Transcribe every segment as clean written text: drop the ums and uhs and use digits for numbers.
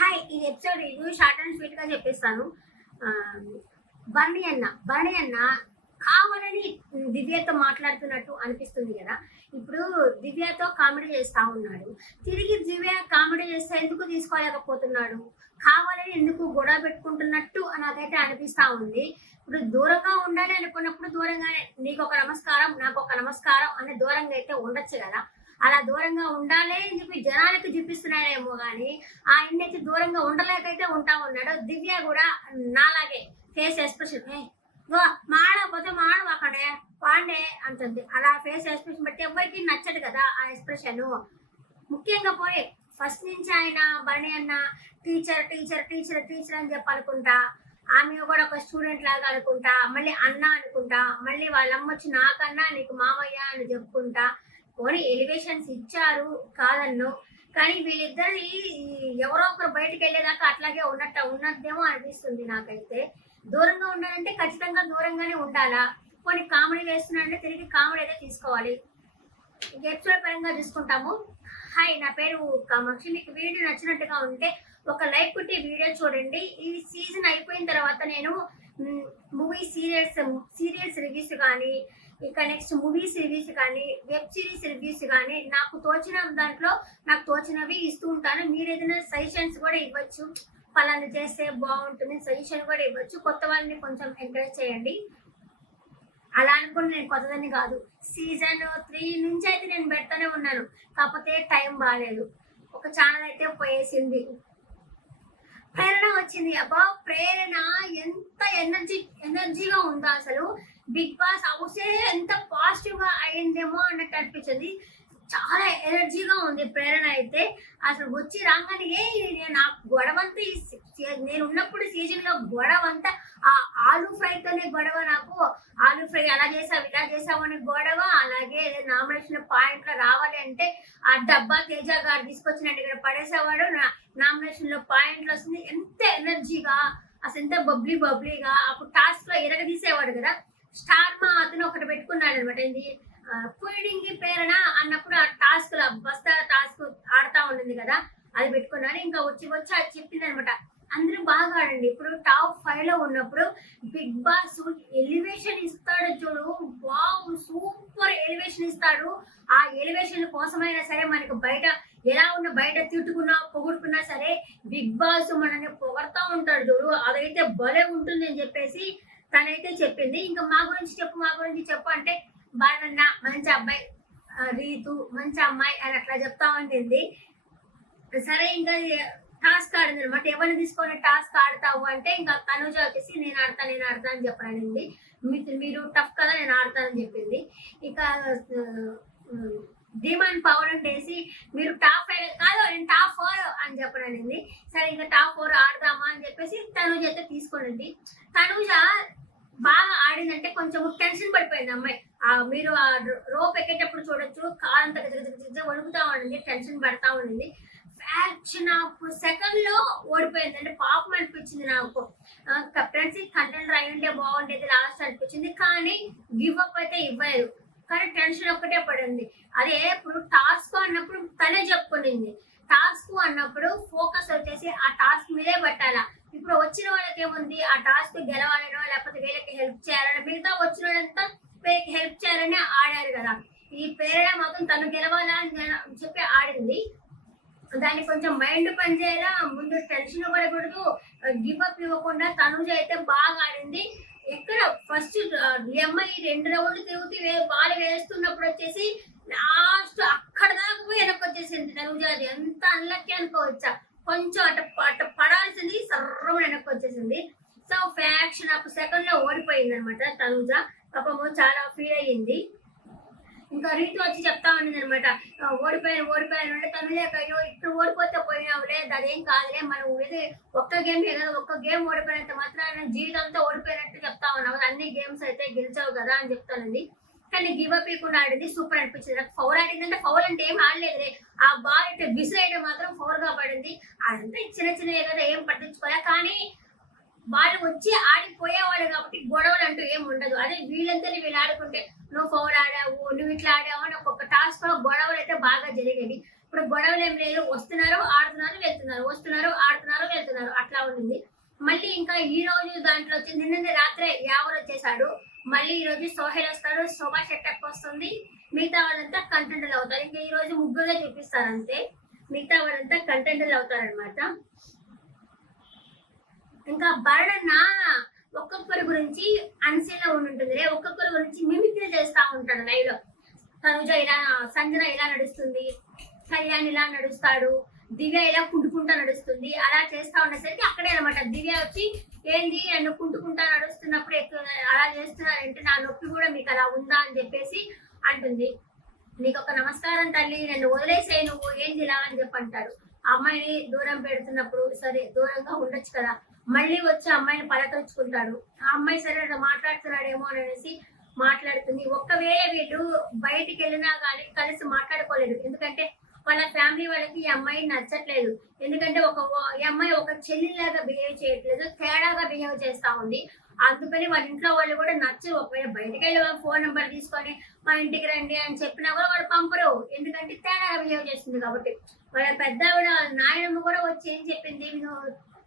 Hi, ఇది episode review short and sweet గా చెప్పేస్తాను. బర్ణి అన్న కావాలని దివ్యతో మాట్లాడుతున్నట్టు అనిపిస్తుంది కదా. ఇప్పుడు దివ్యతో కామెడీ చేస్తా ఉన్నాడు, తిరిగి దివ్య కామెడీ చేస్తే ఎందుకు తీసుకోలేకపోతున్నాడు, కావాలని ఎందుకు గొడవ పెట్టుకుంటున్నట్టు నాకైతే అనిపిస్తా ఉంది. ఇప్పుడు దూరంగా ఉండాలి అనుకున్నప్పుడు దూరంగానే నీకు ఒక నమస్కారం నాకు ఒక నమస్కారం అనే దూరంగా అయితే ఉండొచ్చు కదా. అలా దూరంగా ఉండాలి అని చెప్పి జనాలకు చూపిస్తున్నాడేమో కానీ ఆయనైతే దూరంగా ఉండలేకైతే ఉంటా ఉన్నాడు. దివ్య కూడా నాలాగే ఫేస్ ఎక్స్ప్రెషన్ మాడకపోతే మాడవాకడే పాండే అంటుంది. అలా ఫేస్ ఎక్స్ప్రెషన్ బట్టి ఎవరికి నచ్చదు కదా ఆ ఎక్స్ప్రెషన్. ముఖ్యంగా పోయి ఫస్ట్ నుంచి ఆయన బర్ణి అన్న టీచర్ టీచర్ టీచర్ టీచర్ అని చెప్పాలనుకుంటా, ఆమె కూడా ఒక స్టూడెంట్ లాగా అనుకుంటా, మళ్ళీ అన్న అనుకుంటా, మళ్ళీ వాళ్ళమ్మ వచ్చి నాకన్నా నీకు మామయ్య అని చెప్పుకుంటా పోనీ ఎలివేషన్స్ ఇచ్చారు కాదన్ను. కానీ వీళ్ళిద్దరిని ఎవరో ఒకరు బయటకు వెళ్ళేదాకా అట్లాగే ఉన్నదేమో అనిపిస్తుంది నాకైతే. దూరంగా ఉండాలంటే ఖచ్చితంగా దూరంగానే ఉండాలా. కొన్ని కామెడీ వేస్తున్నారంటే తిరిగి కామెడీ అయితే తీసుకోవాలి. ఎపిసోడ్ పరంగా చూసుకుంటాము. హాయ్, నా పేరు కామాక్షి. మీకు వీడియో నచ్చినట్టుగా ఉంటే ఒక లైక్ కొట్టి వీడియో చూడండి. ఈ సీజన్ అయిపోయిన తర్వాత నేను మూవీ సీరియల్స్ రివ్యూస్ కానీ, ఇక నెక్స్ట్ మూవీస్ రివ్యూస్ కానీ, వెబ్ సిరీస్ రివ్యూస్ కానీ నాకు తోచిన దాంట్లో నాకు తోచినవి ఇస్తూ ఉంటాను. మీరు ఏదైనా సజెషన్స్ కూడా ఇవ్వచ్చు, పలానా చేస్తే బాగుంటుంది సజెషన్ కూడా ఇవ్వచ్చు. కొత్త వాళ్ళని కొంచెం ఎంకరేజ్ చేయండి. అలా అనుకుని నేను కొత్తదని కాదు, సీజన్ 3 నుంచి అయితే నేను పెడతానే ఉన్నాను, కాకపోతే టైం బాగాలేదు. ఒక ఛానల్ అయితే పోయేసింది. ప్రేరణ వచ్చింది. అబ్బా, ప్రేరణ ఎంత ఎనర్జీగా ఉందో అసలు. బిగ్ బాస్ హౌసే ఎంత పాజిటివ్ గా అయిందేమో అన్నట్టు అనిపించింది. చాలా ఎనర్జీగా ఉంది ప్రేరణ అయితే. అసలు వచ్చి రాగానే నాకు గొడవంతా నేను ఉన్నప్పుడు సీజన్ లో గొడవంతా ఆ ఆలూ ఫ్రైతోనే గొడవ. నాకు ఆలూ ఫ్రై అలా చేసావు ఇలా చేసావు అనే గొడవ. అలాగే నామినేషన్ పాయింట్లో రావాలి అంటే ఆ డబ్బా తేజ గారు తీసుకొచ్చినట్టు ఇక్కడ పడేసేవాడు. నామినేషన్ లో పాయింట్లు వస్తుంది. ఎంత ఎనర్జీగా, అసలు ఎంత బబ్లీగా. అప్పుడు టాస్క్ లో ఎరగదీసేవాడు కదా. స్టార్ మా అతను ఒకటి పెట్టుకున్నాడు అనమాట. ఏంటి పుయిడింగి ప్రేరణ అన్నప్పుడు ఆ టాస్క్ బస్తా టాస్క్ ఆడుతా ఉండింది కదా, అది పెట్టుకున్నాను. ఇంకా వచ్చి అది చెప్పింది అనమాట, అందరూ బాగా ఆడండి. ఇప్పుడు టాప్ 5 లో ఉన్నప్పుడు బిగ్ బాస్ ఎలివేషన్ ఇస్తాడు చూడు, వావ్ సూపర్ ఎలివేషన్ ఇస్తాడు. ఆ ఎలివేషన్ కోసమైనా సరే మనకి బయట ఎలా ఉన్న బయట తిట్టుకున్నా పొగుడుకున్నా సరే బిగ్ బాస్ మనల్ని పొగడతా ఉంటాడు చూడు, అదైతే భలే ఉంటుంది అని చెప్పేసి తనైతే చెప్పింది. ఇంకా మా గురించి చెప్పు అంటే బాలన్న మంచి అబ్బాయి, రీతు మంచి అమ్మాయి అని అట్లా చెప్తా ఉంటుంది. సరే ఇంకా టాస్క్ ఆడింది అనమాట. ఎవరిని తీసుకొని టాస్క్ ఆడతావు అంటే ఇంకా తనుజ వచ్చేసి నేను ఆడతా అని చెప్పానండి. మీరు టఫ్ కదా నేను ఆడతానని చెప్పింది. ఇక డిమాండ్ పవర్ అంటేసి మీరు టాప్ 5 కాదు నేను టాప్ 4 అని చెప్పడానికి. సరే ఇంకా టాప్ 4 ఆడదామా అని చెప్పేసి తనుజ అయితే తీసుకునింది. తనుజ బాగా ఆడిందంటే కొంచెం టెన్షన్ పడిపోయింది అమ్మాయి. మీరు ఆ రోప్ ఎక్కేటప్పుడు చూడొచ్చు, కాలంతా వణుకుతా ఉండింది, టెన్షన్ పడతా ఉండింది. ఫ్యాక్షన్ ఆఫ్ సెకండ్ లో ఓడిపోయింది. అంటే పాపం అనిపించింది నాకు. కెప్టెన్సీ కంటెంట్ అయ్యుంటే బాగుండేది లాస్ట్ అనిపించింది. కానీ గివ్ అప్ అయితే ఇవ్వలేదు. కానీ టెన్షన్ ఒక్కటే పడింది. అదే ఇప్పుడు టాస్క్ అన్నప్పుడు తనే చెప్పుకునింది, టాస్క్ అన్నప్పుడు ఫోకస్ వచ్చేసి ఆ టాస్క్ మీదే పట్టాలా. ఇప్పుడు వచ్చిన వాళ్ళకి ఏముంది, ఆ టాస్క్ గెలవాలనో లేకపోతే వీళ్ళకి హెల్ప్ చేయాలనో, మిగతా వచ్చిన వాళ్ళంతా వీళ్ళకి హెల్ప్ చేయాలని ఆడారు కదా. ఈ ప్రేరణ మాత్రం తను గెలవాలా అని చెప్పి ఆడింది. దాన్ని కొంచెం మైండ్ పనిచేయాలా, ముందు టెన్షన్ పడకూడదు, గివ్ అప్ ఇవ్వకుండా తనుజ అయితే బాగా ఆడింది. ఎక్కడ ఫస్ట్ అమ్మాయి 2 రౌండ్లు తిరుగుతూ బాల్ వేస్తున్నప్పుడు వచ్చేసి లాస్ట్ అక్కడ దాకా పోయి వెనక్కి వచ్చేసింది తనుజ. అది ఎంత అన్లక్కీ అనుకోవచ్చా, కొంచెం అట పడాల్సింది సర్రం వెనక్కి వచ్చేసింది. సో ఫ్యాక్షన్ ఆఫ్ సెకండ్ లో ఓడిపోయింది అనమాట తనుజ. పాపము చాలా ఫీల్ అయ్యింది. ఇంకా రీతు వచ్చి చెప్తా ఉండింది అనమాట, ఓడిపోయాను అంటే తనుజ అయ్యో ఇప్పుడు ఓడిపోతే పోయినావులే, అదేం కాదులే, మనం ఒక్క గేమ్ కదా, ఒక్క గేమ్ ఓడిపోయినంత మాత్రం జీవితంతో ఓడిపోయినట్టు చెప్తా ఉన్నావు, అన్ని గేమ్స్ అయితే గెలిచావు కదా అని చెప్తానండి. కానీ గివ్ అప్ ఇవ్వకుండా ఆడింది, సూపర్ అనిపించింది నాకు. ఫౌల్ ఆడిందంటే ఫౌల్ అంటే ఏం ఆడలేదులే, ఆ బాల్ ఇట్లా విసిరేయడం మాత్రం ఫౌల్ గా పడింది. అదంతా చిన్నవే కదా, ఏం పట్టించుకోలే. కానీ వాళ్ళు వచ్చి ఆడిపోయేవాళ్ళు కాబట్టి గొడవలు అంటూ ఏం ఉండదు. అదే వీళ్ళంతా వీళ్ళు ఆడుకుంటే నువ్వు ఫౌల్ ఆడావు, నువ్వు ఇట్లా ఆడావు అని ఒక్కొక్క టాస్క్ లో గొడవలు అయితే బాగా జరిగేవి. ఇప్పుడు గొడవలు ఏం లేదు, వస్తున్నారు ఆడుతున్నారు వెళ్తున్నారు, వస్తున్నారు ఆడుతున్నారు మాట్లాడుతున్నారు అట్లా ఉండింది. మళ్ళీ ఇంకా ఈ రోజు దాంట్లో వచ్చి నిన్న రాత్రే యావర్ వచ్చేసాడు. మళ్ళీ ఈ రోజు సోహెల్ వస్తాడు, శోభా శెట్టప్ వస్తుంది, మిగతా వాళ్ళంతా కంటెంటల్ అవుతారు. ఇంకా ఈ రోజు ముగ్గురే చూపిస్తారు అంతే, మిగతా వాళ్ళంతా కంటెంటల్ అవుతారనమాట. ఇంకా బర్డన్న ఒక్కొక్కరి గురించి అన్సీన్ లో ఉంటుంది, ఒక్కొక్కరి గురించి మిమిక్రీ చేస్తా ఉంటాడు లైవ్ లో. తనుజ ఇలా, సంజన ఇలా నడుస్తుంది, కళ్యాణ్ ఇలా నడుస్తాడు, దివ్య ఇలా కుంటుకుంటా నడుస్తుంది, అలా చేస్తా ఉండేసరికి అక్కడే అనమాట దివ్య వచ్చి ఏంది నన్ను కుంటుకుంటా నడుస్తున్నప్పుడు ఎక్కువ అలా చేస్తున్నారంటే నా నొప్పి కూడా మీకు అలా ఉందా అని చెప్పేసి అంటుంది. నీకు ఒక నమస్కారం తల్లి, నన్ను వదిలేసే, నువ్వు ఏంది ఇలా అని చెప్పి అంటాడు. ఆ అమ్మాయిని దూరం పెడుతున్నప్పుడు సరే దూరంగా ఉండొచ్చు కదా, మళ్ళీ వచ్చి అమ్మాయిని పలకరించుకుంటాడు. ఆ అమ్మాయి సరే మాట్లాడుతున్నాడేమో అనేసి మాట్లాడుతుంది. ఒక్కవేళ వీళ్ళు బయటికి వెళ్ళినా కానీ కలిసి మాట్లాడుకోలేదు, ఎందుకంటే వాళ్ళ ఫ్యామిలీ వాళ్ళకి ఈ అమ్మాయి నచ్చట్లేదు. ఎందుకంటే ఈ అమ్మాయి ఒక చెల్లిలాగా బిహేవ్ చేయట్లేదు, తేడాగా బిహేవ్ చేస్తా ఉంది. అందుకని వాళ్ళ ఇంట్లో వాళ్ళు కూడా నచ్చరు. ఒకవేళ బయటకు వెళ్ళి ఫోన్ నెంబర్ తీసుకొని మా ఇంటికి రండి అని చెప్పినా కూడా వాళ్ళు పంపరు, ఎందుకంటే తేడాగా బిహేవ్ చేస్తుంది కాబట్టి. వాళ్ళ పెద్ద నాయనమ్మ కూడా వచ్చి ఏం చెప్పింది,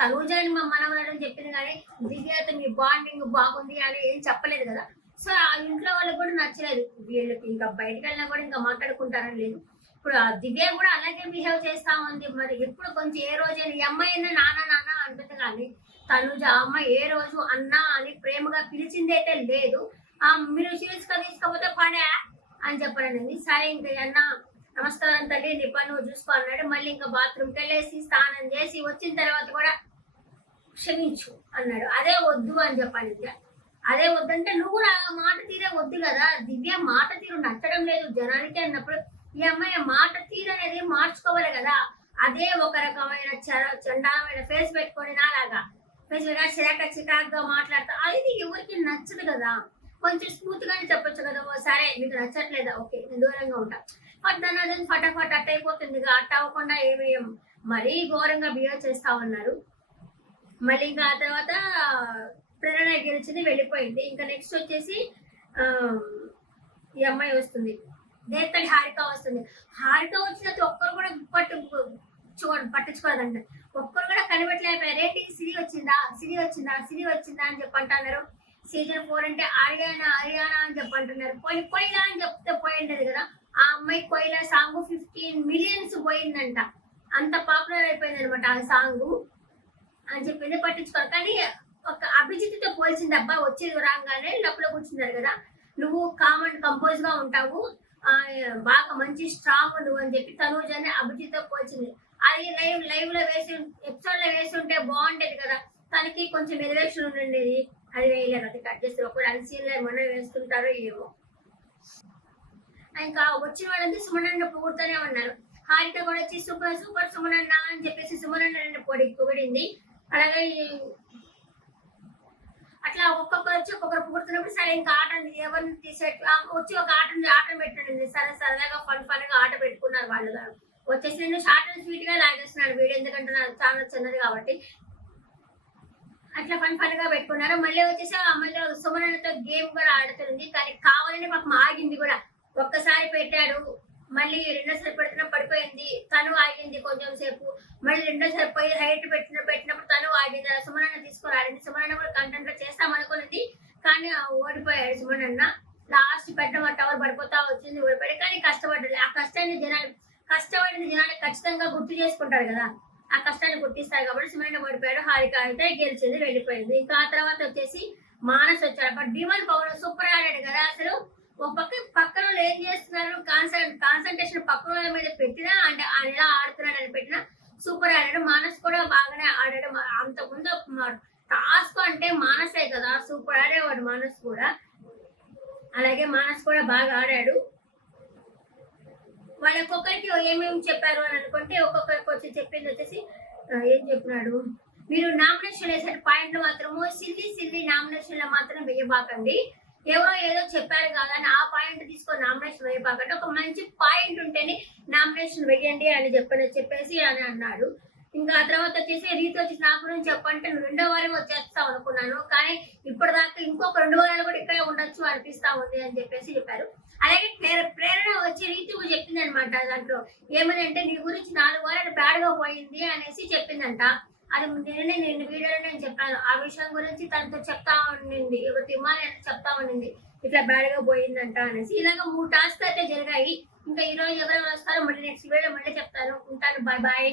తనుజాని మా మనవలని చెప్పింది, కానీ దివ్యతో మీ బాండింగ్ బాగుంది అని ఏం చెప్పలేదు కదా. సో ఆ ఇంట్లో వాళ్ళకి కూడా నచ్చలేదు, వీళ్ళకి ఇంకా బయటకు వెళ్ళినా కూడా ఇంకా మాట్లాడుకుంటారని లేదు. ఇప్పుడు ఆ దివ్య కూడా అలాగే బిహేవ్ చేస్తా ఉంది. మరి ఎప్పుడు కొంచెం ఏ రోజైనా ఈ అమ్మాయి అయినా నాన్న నాన్న అంటుంది, కానీ తనుజ అమ్మాయి ఏ రోజు అన్నా అని ప్రేమగా పిలిచింది అయితే లేదు. మీరు సీరియస్ గా తీసుకోకపోతే పడా అని చెప్పానండి. సరే ఇంకా అన్న నమస్కారం తల్లి, నీ పని నువ్వు చూసుకో అన్నాడు. మళ్ళీ ఇంకా బాత్రూమ్కి వెళ్ళేసి స్నానం చేసి వచ్చిన తర్వాత కూడా క్షమించు అన్నాడు. అదే వద్దు అని చెప్పాను. ఇంకా అదే వద్దంటే నువ్వు కూడా మాట తీరే వద్దు కదా. దివ్య మాట తీరు నచ్చడం లేదు జనానికి అన్నప్పుడు ఈ అమ్మాయి మాట తీరు అనేది మార్చుకోవాలి కదా. అదే ఒక రకమైన చండాలమైన ఫేస్ పెట్టుకొని నాలాగా ఫేస్ చిరాగ్గా మాట్లాడతా, అది ఎవరికి నచ్చదు కదా. కొంచెం స్మూత్ గానే చెప్పొచ్చు కదా, సరే మీకు నచ్చట్లేదా, ఓకే నేను దూరంగా ఉంటా, దాని ఫటాఫట్ అట్ అయిపోతుంది. అట్ అవ్వకుండా ఏమి మరీ ఘోరంగా బిహేవ్ చేస్తా ఉన్నారు. మళ్ళీ ఇంకా ఆ తర్వాత ప్రేరణ గెలిచింది, వెళ్ళిపోయింది. ఇంకా నెక్స్ట్ వచ్చేసి ఈ అమ్మాయి వస్తుంది, దేవతడి హారిక వస్తుంది. హారిక వచ్చినట్టు ఒక్కరు కూడా పట్టించుకోలేదంట, ఒక్కరు కూడా కనిపెట్టలేకపోయారు. రేటి సిరి వచ్చిందా సిరి వచ్చిందా సిరి వచ్చిందా అని చెప్పి అంటున్నారు. సీజన్ 4 అంటే హరియానా అని చెప్పి అంటున్నారు. కొయిలా అని చెప్తే పోయిండేది కదా. ఆ అమ్మాయి కొయిలా సాంగ్ 15 మిలియన్స్ పోయిందంట, అంత పాపులర్ అయిపోయింది అనమాట ఆ సాంగ్ అని చెప్పింది. పట్టించుకోరు, కానీ ఒక అభిజిత్తో పోల్చింది. అబ్బా వచ్చేది రాగానే లోపల కూర్చున్నారు కదా, నువ్వు కామ్ అండ్ కంపోజ్ గా ఉంటావు, బాగా మంచి స్ట్రాంగ్ నువ్వు అని చెప్పి తనూజ్ అని అభిజిత్తో పోల్చింది. అది లైవ్ లో వేసి ఎపిసోడ్ లో వేసి ఉంటే బాగుండేది కదా, తనకి కొంచెం ఎలివేషన్ ఉండేది. అది వేయలేదు, అది కట్ చేస్తారు. ఒకటి అన్సీన్ ఏమన్నా వేస్తుంటారో ఏమో. ఇంకా వచ్చిన వాళ్ళంతా సుమనన్న పొగుడుతూనే ఉన్నారు. హారిక కూడా వచ్చి సూపర్ సూపర్ సుమనన్న అని చెప్పేసి సుమనన్న పొగిడింది. అలాగే అట్లా ఒక్కొక్కరు వచ్చి ఒక్కొక్కరు పొగుడుతున్నప్పుడు సరే ఇంకా ఆట ఎవరిని తీసేట్టు వచ్చి ఒక ఆట పెట్టండి, సరే సరదాగా ఫన్ గా ఆట పెట్టుకున్నారు వాళ్ళు. వచ్చేసి నేను షార్ట్ అండ్ స్వీట్ గా లాగేస్తున్నాను వీడియో, ఎందుకంటే నాకు చాలా చిన్నది కాబట్టి. అట్లా ఫన్ గా పెట్టుకున్నారు. మళ్ళీ వచ్చేసి ఆ అమ్మాయితో సుమనతో గేమ్ కూడా ఆడుతుంది, కానీ కావాలని పాపం ఆగింది కూడా. ఒక్కసారి పెట్టాడు, మళ్ళీ రెండోసారి పెడుతున్నా పడిపోయింది, తను ఆగింది కొంచెం సేపు. మళ్ళీ రెండోసారి పోయి హైట్ పెట్టినప్పుడు తను ఆగింది. సుమనన్న తీసుకొని ఆడింది. సుమనన్న కూడా కంటెంట్ లో చేస్తామనుకున్నది, కానీ ఓడిపోయాడు సుమనన్న. లాస్ట్ పెట్టడం టవర్ పడిపోతా వచ్చింది, ఓడిపోయాడు. కానీ కష్టపడ్డాడు. ఆ కష్టపడిన జనాన్ని ఖచ్చితంగా గుర్తు చేసుకుంటారు కదా, ఆ కష్టాన్ని గుర్తిస్తారు కాబట్టి సుమనన్న ఓడిపోయాడు. హారిక అయితే గెలిచింది, వెళ్ళిపోయింది. ఇంకా ఆ తర్వాత వచ్చేసి మానస్ వచ్చాడు. బట్ డివన్ పవన్ సూపర్ ఆడాడు కదా. అసలు ఒక పక్కన ఏం చేస్తున్నారు, కాన్సన్ట్రేషన్ పక్కన వాళ్ళ మీద పెట్టినా అంటే ఆయన ఎలా ఆడుతున్నాడు అని పెట్టినా సూపర్ ఆడాడు. మానస్ కూడా బాగానే ఆడాడు. అంతకుముందు టాస్క్ అంటే మానసే కదా, సూపర్ ఆడేవాడు మానస్ కూడా. అలాగే మానస్ కూడా బాగా ఆడాడు. వాళ్ళకొక్కరికి ఏమేమి చెప్పారు అని అనుకుంటే ఒక్కొక్కరికి వచ్చి చెప్పింది వచ్చేసి ఏం చెప్పినాడు, మీరు నామినేషన్ వేసే పాయింట్లు మాత్రము సిల్లీ నామినేషన్ లో మాత్రం వేయబాకండి, ఎవరో ఏదో చెప్పారు కదా అని ఆ పాయింట్ తీసుకొని నామినేషన్ వేయబాకండి, ఒక మంచి పాయింట్ ఉంటేనే నామినేషన్ వేయండి అని చెప్పేసి అని అన్నాడు. ఇంకా ఆ తర్వాత వచ్చేసి రీతి వచ్చేసి నా గురించి చెప్పంటే నువ్వు 2వ వారం వచ్చేస్తావు అనుకున్నాను, కానీ ఇప్పటిదాకా ఇంకొక 2 వారాలు కూడా ఇక్కడే ఉండొచ్చు అనిపిస్తా ఉంది అని చెప్పేసి చెప్పారు. అలాగే ప్రేరణ వచ్చి రీతికు చెప్పింది అనమాట. దాంట్లో ఏమని అంటే నీ గురించి 4 వారాలు బ్యాడ్ గా పోయింది అనేసి చెప్పిందంట. అది నేను వీడియోలో నేను చెప్పాను. ఆ విషయం గురించి తనతో చెప్తా ఉండింది. తిమ్మాలి అని చెప్తా ఉండింది. ఇట్లా బ్యాడ్ గా పోయిందంట అనేసి. ఇలాగ 3 టాస్క్ అయితే జరిగాయి. ఇంకా ఈ రోజు ఎవరెవరు వస్తారో మళ్ళీ నెక్స్ట్ వీడియో మళ్ళీ చెప్తాను. ఉంటాను. Bye bye.